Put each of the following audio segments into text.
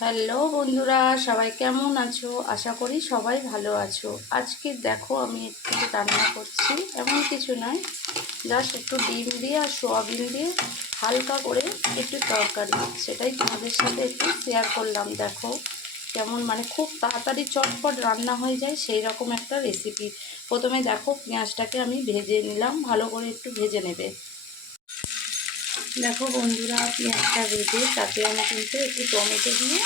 Hello বন্ধুরা, সবাই কেমন আছো? আশা করি সবাই ভালো আছো। আজকে দেখো আমি একটু রান্না করছি, এমন কিছু নয়। জাস্ট একটু ডিম দিয়ে আর সোয়াবিন দিয়ে হালকা করে একটু তরকারি। সেটাই তোমাদের সাথে একটু শেয়ার করলাম। দেখো কেমন মানে খুব তাড়াতাড়ি চটপট রান্না হয়ে যায় সেই রকম একটা রেসিপি প্রথমে দেখো পেঁয়াজটাকে আমি ভেজে নিলাম, ভালো করে একটু ভেজে নেবে। দেখো বন্ধুরা, পেঁয়াজটা ভেজে তাতে আমি কিন্তু একটু টমেটো দিয়ে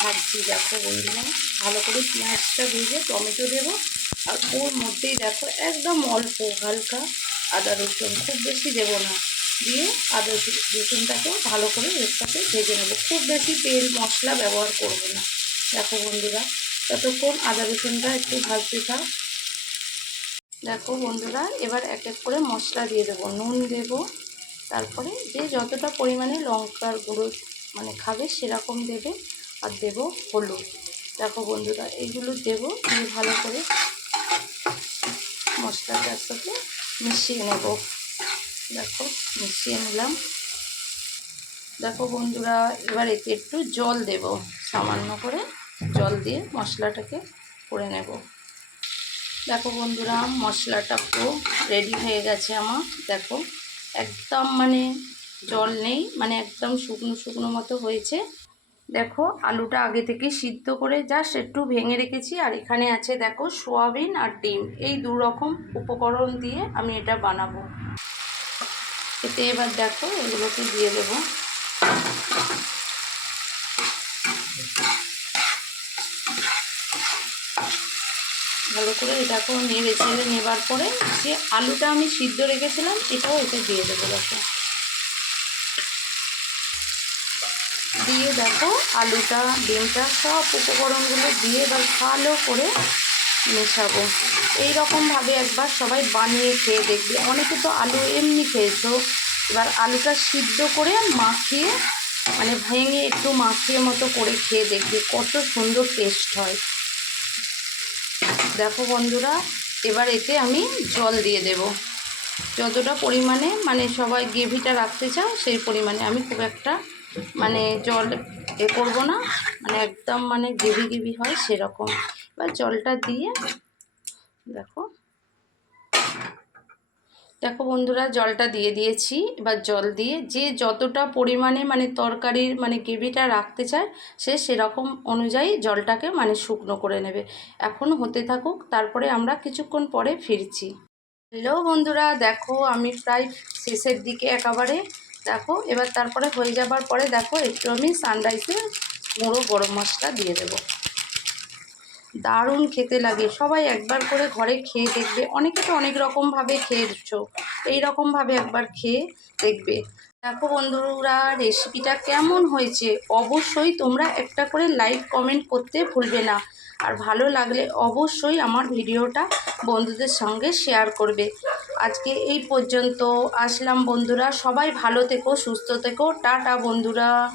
ভাজছি। দেখো বন্ধুরা, ভালো করে পেঁয়াজটা ভেজে টমেটো দেবো। আর ওর মধ্যেই দেখো একদম অল্প হালকা আদা রসুন, খুব বেশি দেবো না। দিয়ে আদা রসুনটাকে ভালো করে এর সাথে ভেজে নেব। খুব বেশি তেল মশলা ব্যবহার করব না। দেখো বন্ধুরা, ততক্ষণ আদা রসুনটা একটু ভাজতে থাক। দেখো বন্ধুরা, এবার এক এক করে মশলা দিয়ে দেবো। নুন দেবো তারপরে যে যতটা পরিমাণে লঙ্কার গুঁড়ো মানে খাবে সেরকম দেবে আর দেব হলুদ। দেখো বন্ধুরা এইগুলো দেবো দিয়ে ভালো করে মশলাটার সাথে মিশিয়ে নেব। দেখো, মিশিয়ে নিলাম। দেখো বন্ধুরা, এবার এতে একটু জল দেব। সামান্য করে জল দিয়ে মশলাটাকে করে নেব। দেখো বন্ধুরা, মশলাটা পুরো রেডি হয়ে গেছে আমার। দেখো একদম মানে জল নেই মানে একদম শুকনো শুকনো মতো হয়েছে। দেখো, আলুটা আগে থেকে সিদ্ধ করে জাস্ট একটু ভেঙে রেখেছি, আর এখানে আছে দেখো সোয়াবিন আর ডিম। এই দু রকম উপকরণ দিয়ে আমি এটা বানাবো। এতে এবার দেখো এগুলোকে দিয়ে দেবো। ভালো করে এটাকে নেড়ে ছেড়ে নেবার পরে যে আলুটা আমি সিদ্ধ রেখেছিলাম, এটাও এতে দিয়ে দেবো দেখো। দিয়ে দেখো আলুটা, ডিমটা সব উপকরণগুলো দিয়ে এবার ভালো করে মেশাবো। এই রকমভাবে একবার সবাই বানিয়ে খেয়ে দেখবে। অনেকে তো আলু এমনি খেয়েছো। এবার আলুটা সিদ্ধ করে মাখিয়ে মানে ভেঙে একটু মাখিয়ে মতো করে খেয়ে দেখবে। কত সুন্দর টেস্ট হয়। দেখো বন্ধুরা, এবার এতে আমি জল দিয়ে দেব। যতটা পরিমাণে মানে সবাই গ্রেভিটা রাখতে চাও সেই পরিমাণে। আমি খুব একটা মানে জল এ করব না মানে একদম মানে গ্রেভি গ্রেভি হয় সেরকম। এবার জলটা দিয়ে, দেখো দেখো বন্ধুরা, জলটা দিয়ে দিয়েছি। এবার জল দিয়ে যে যতটা পরিমাণে মানে তরকারির মানে গ্রেভিটা রাখতে চায়, সে সেরকম অনুযায়ী জলটাকে মানে শুকনো করে নেবে। এখন হতে থাকুক, তারপরে আমরা কিছুক্ষণ পরে ফিরছি। হ্যালো বন্ধুরা, দেখো আমি প্রায় শেষের দিকে একেবারে। দেখো, এবার তারপরে হয়ে যাবার পরে দেখো, একটু আমি সানরাইসে গুঁড়ো গরম মশলা দিয়ে দেবো। দারুণ খেতে লাগে। সবাই একবার করে ঘরে খেয়ে দেখবে। অনেকে তো অনেক রকমভাবে খেয়েছো। এই রকমভাবে একবার খেয়ে দেখবে। দেখো বন্ধুরা রেসিপিটা কেমন হয়েছে? অবশ্যই তোমরা একটা করে লাইক কমেন্ট করতে ভুলবে না। আর ভালো লাগলে অবশ্যই আমার ভিডিওটা বন্ধুদের সঙ্গে শেয়ার করবে। আজকে এই পর্যন্ত। আসলাম বন্ধুরা, সবাই ভালো থেকো, সুস্থ থেকো। টাটা বন্ধুরা।